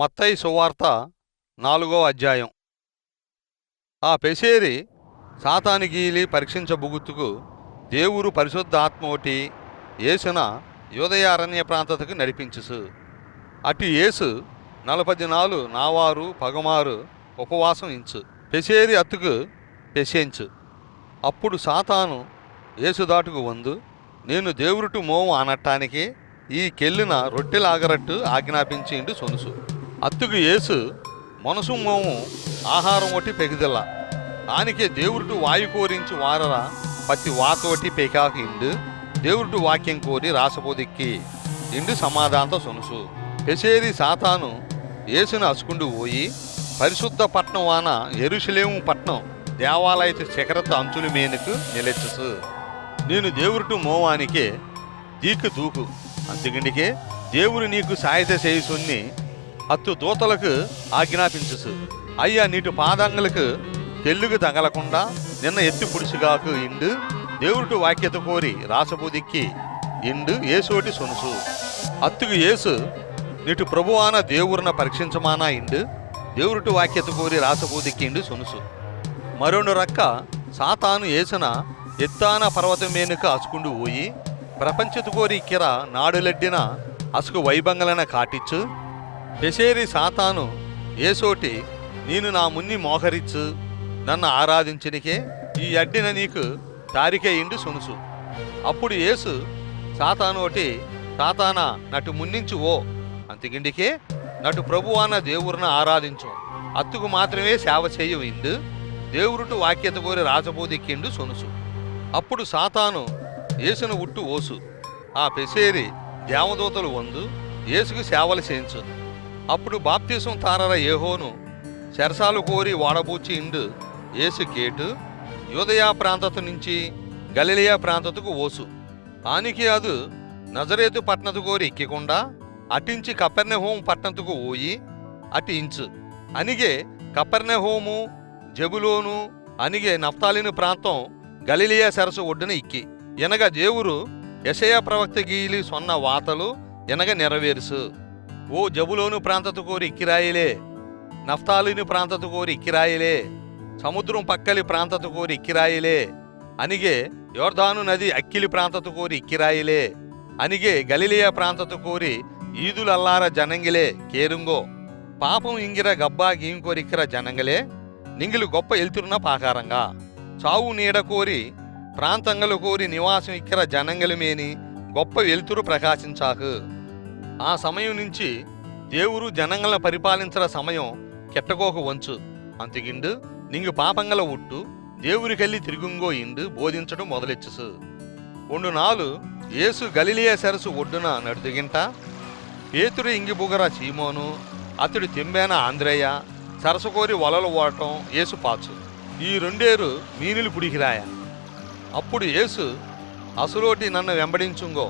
మత్తయి సువార్త 4వ అధ్యాయం. ఆ పెసేరి సాతాని గీలి పరీక్షించబుగుతుకు దేవురు పరిశుద్ధాత్మోటి యేసున యూదయ అరణ్య ప్రాంతతకు నడిపించుసు. అటు యేసు 40 దినాలు నావారు పగమారు ఉపవాసం ఇంచు పెసేరి అత్తుకు పెసేంచు. అప్పుడు సాతాను యేసు దాటుకు వందు నేను దేవురుటు మోము అనట్టానికి ఈ కెళ్ళిన రొట్టెలాగరట్టు ఆజ్ఞాపించిండు సొనుసు. అత్తుకు యేసు మనసు మోము ఆహారం ఒకటి పెగిదల ఆనికే దేవురుటు వాయు కోరించి వారరా పత్తి వాతోటి పెకాకు ఇండు దేవురుటు వాక్యం కోరి రాసపోదిక్కి ఇండు సమాధానంతో సొనుసు. పెసేరి సాతాను యేసును అసుకుండు పోయి పరిశుద్ధ పట్నం వాన యెరూషలేము పట్నం దేవాలయ శిఖరత అంచుల మేనుకు నిలెచ్చుసు. నేను దేవురుటు మోవానికే దీకు దూకు అందుకండికే దేవుడు నీకు సాయత చేయుసుని అత్తు దూతలకు ఆజ్ఞాపించుసు. అయ్యా నీటి పాదంగులకు తెల్లుగు తగలకుండా నిన్న ఎత్తి పుడుచుగాకు ఇండు దేవురుటు వాక్యత కోరి రాసబుదిక్కి ఇండు ఏసోటి సొనుసు. అత్తుకు యేసు నీటు ప్రభువాన దేవురున పరీక్షించమానా ఇండు దేవురుటు వాక్యత కోరి రాసబుదిక్కి ఇండు సొనుసు. మరొండు రక్క సాతాను యేసున ఎత్తాన పర్వతం మేనుక అసుకుండు పోయి ప్రపంచతు కోరి కిర నాడులెడ్డిన అసుకు వైభంగలన కాటిచ్చు. పెసేరి సాతాను ఏసోటి నేను నా మున్ని మోహరిచ్చు నన్ను ఆరాధించనికే ఈ అడ్డిన నీకు తారికే ఇండు సొనుసు. అప్పుడు యేసు సాతానోటి సాతానా నటు మున్నించు ఓ అంతకిండికే నటు ప్రభువాన దేవురున ఆరాధించు అత్తుకు మాత్రమే సేవ చేయు ఇండు దేవురుటు వాక్యత కోరి రాజబోదిక్కిండు సొనుసు. అప్పుడు సాతాను యేసును ఉట్టు ఓసు. ఆ పెసేరి దేవదూతలు వందు యేసుకు సేవలు చేయించు. అప్పుడు బాప్తీసం తారర యేహోను శరసాలు కోరి వాడబూచి ఇండు యేసు కేటు యూదయా ప్రాంతత నుంచి గలిలియా ప్రాంతతకు ఓసు. ఆనికి అదు నజరేతు పట్టణతు కోరి ఎక్కకుండా అటించి కపెర్నహూము పట్టణతుకు ఓయి అటి ఇంచు అనిగే కపెర్నహూము జెబులోను అనిగే నఫ్తాలిను ప్రాంతం గలిలియా సరస్సు ఒడ్డున ఇక్కి ఎనగ దేవురు యెషయా ప్రవక్త గీలి సొన్న వాతలు ఎనగ నెరవేరుసు. ఓ జబులోను ప్రాంతతు కోరి ఇక్కిరాయిలే నఫ్తాలిను ప్రాంతతు కోరి ఇక్కిరాయిలే సముద్రం పక్కలి ప్రాంతతు కోరి ఇక్కిరాయిలే అనిగే యోర్దాను నది అక్కిలి ప్రాంతతు కోరి ఇక్కిరాయిలే అనిగే గలిలియా ప్రాంతతు కోరి ఈదులల్లార జనంగిలే కేరుంగో పాపం ఇంగిర గబ్బా గీంకోరిక్కిర జనంగలే నింగిలు గొప్ప ఎల్తురున పాకారంగా చావు నీడ కోరి ప్రాంతంగలు కోరి నివాసం ఇక్కిర జనంగలమేని గొప్ప వెలుతురు ప్రకాశించాకు. ఆ సమయం నుంచి దేవురు జనంగలను పరిపాలించర సమయం కెట్టకోక వంచు అంతకిండు నింగు పాపంగల ఉట్టు దేవురికెళ్ళి తిరుగుంగో ఇండు బోధించడం మొదలెచ్చుసు. 2 నాలు యేసు గలిలియా సరస్సు ఒడ్డున నడుదిగింట పేతురు ఇంగిబుగర చీమోను అతడు తెంబేన ఆంద్రేయ సరస్సు కోరి వలలు ఓడటం యేసు పాచు ఈ 2 మీనులు పుడికిరాయ. అప్పుడు యేసు అసులోటి నన్ను వెంబడించుంగో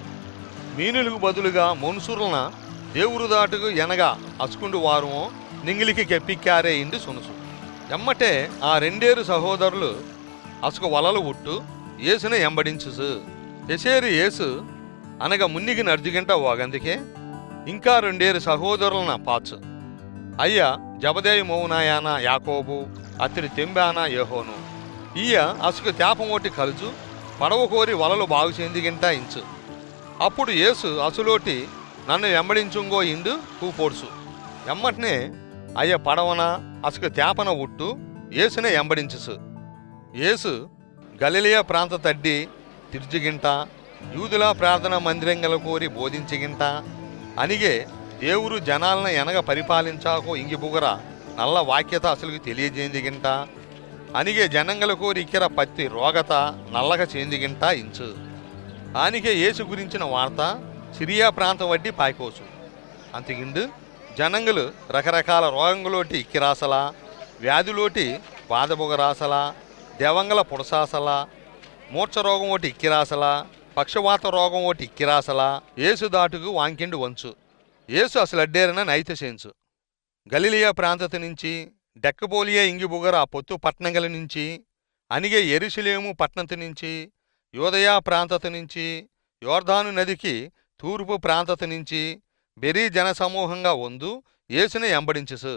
మీనులకు బదులుగా మనుషులన దేవురు దాటుకు ఎనగా అసుకుండు వారమో నింగిలికి కెప్పిక్కారే ఇండు సొనుసు. ఎమ్మటే ఆ 2 సహోదరులు అసుకు వలలు ఉట్టు యేసుని ఎంబడించుసు. పెసేరి యేసు అనగా మున్నికి నర్జిగంట ఓగందుకే ఇంకా 2 సహోదరులన పాచు అయ్యా జబదేయి మౌనాయాన యాకోబు అతడి తెంబాన యోహోను ఈయ అసుకు తేపం ఒకటి కలుచు పడవ కోరి వలలు బాగు చెందిగింట ఇంచు. అప్పుడు యేసు అసులోటి నన్ను వెంబడించుంగో ఇండు కూపోడ్సు. ఎమ్మటనే అయ్య పడవన అసుకు తేపన ఉట్టు యేసునే ఎంబడించుసు. యేసు గలిలియా ప్రాంత తడ్డి తిర్జిగింట యూదుల ప్రార్థన మందిరంగల కోరి బోధించిగింట అనిగే దేవురు జనాలన ఎనగ పరిపాలించాకో ఇంగిబుగర నల్ల వాక్యత అసలుకి తెలియజేందిగింట అనిగే జనంగల కోరి ఇక్కిర పత్తి రోగత నల్లగా చేందిగింట ఇంచు. ఆనికే యేసు గురించిన వార్త సిరియా ప్రాంతం వడ్డి పాయికోసు. అంతకిండు జనంగులు రకరకాల రోగంలోటి ఇక్కిరాసలా వ్యాధులోటి బాధబుగరాసలా దెవంగల పుడసాసలా మూర్ఛ రోగం ఒకటి ఇక్కిరాసలా పక్షవాత రోగం ఒకటి ఇక్కిరాసలా యేసు దాటుకు వాంకిండు వంచు. యేసు అసలు అడ్డేరన నైత చేంచు. గలిలియా ప్రాంతత నుంచి డెక్కబోలియా ఇంగిబుగర పొత్తు పట్నంగల నుంచి అనిగే యెరూషలేము పట్నంత నుంచి యూదయా ప్రాంతత నుంచి యోర్దాను నదికి తూర్పు ప్రాంతత నుంచి బెరీ జనసమూహంగా వందు యేసుని ఎంబడించుసు.